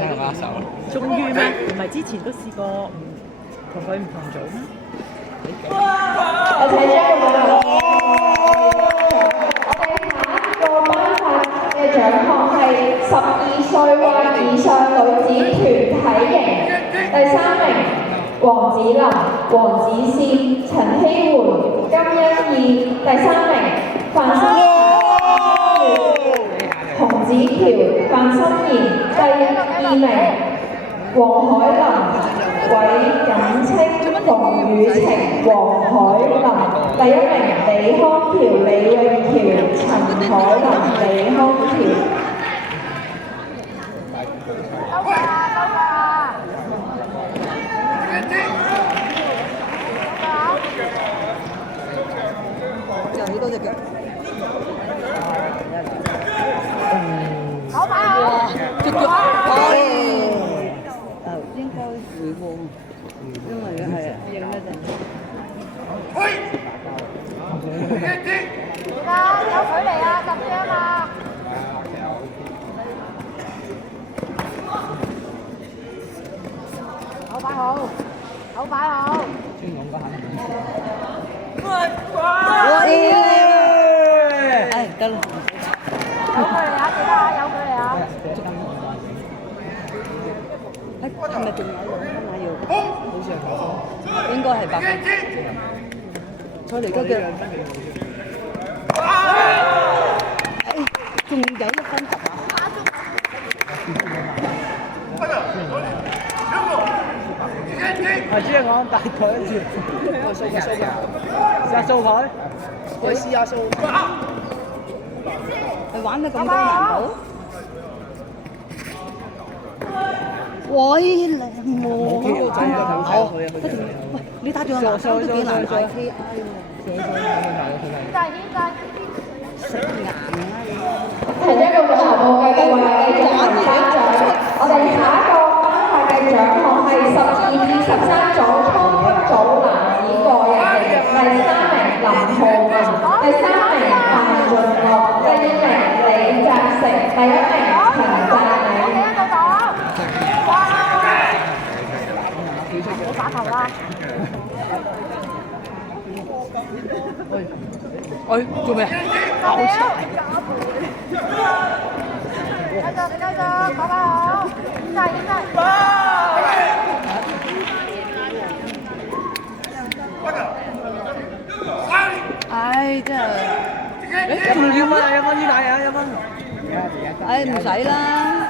係握手。終於咩？唔係之前都試過同佢唔同組咩？我哋將會有我哋下一個頒發嘅獎項係12歲或以上女子團體型，第3名黃子琳、黃子倩、陳希媛、金欣怡，第3名范心洪子喬、范心妍，第2名黃海琳、韋錦清、馮雨晴、黃海琳，第1名李康橋、李永橋、陳海琳、李康橋。就幾多隻腳？好快好！隻腳，應該會喎，因為係影一陣。有距離啊，10張啊！好快好，好快好！專講嗰下。哎，得啦。有距離啊，記得啊，有距離啊！係咪仲有兩分奶油？好似係9分。應該係8分。再嚟多腳。仲有1分10啊！係只係講大概一次。我掃個掃嘅，試下掃佢。可以試下掃。你玩得咁高難度？喂，靚喎！喂，你打住個藍衫都幾難睇 KI 喎。食硬啦！提出一個項目嘅各位獎項頒獎，我哋下一個頒發嘅獎項係12至13組初級組男子個人型，第3名林浩文，第3名范俊樂，第2名李澤成，第1名陳澤美。唔好打頭啦！喂，做咩？搞錯。繼續，搞好，應該。唉，真係，1分要分啊，1分要大啊，1分。唉唔使啦。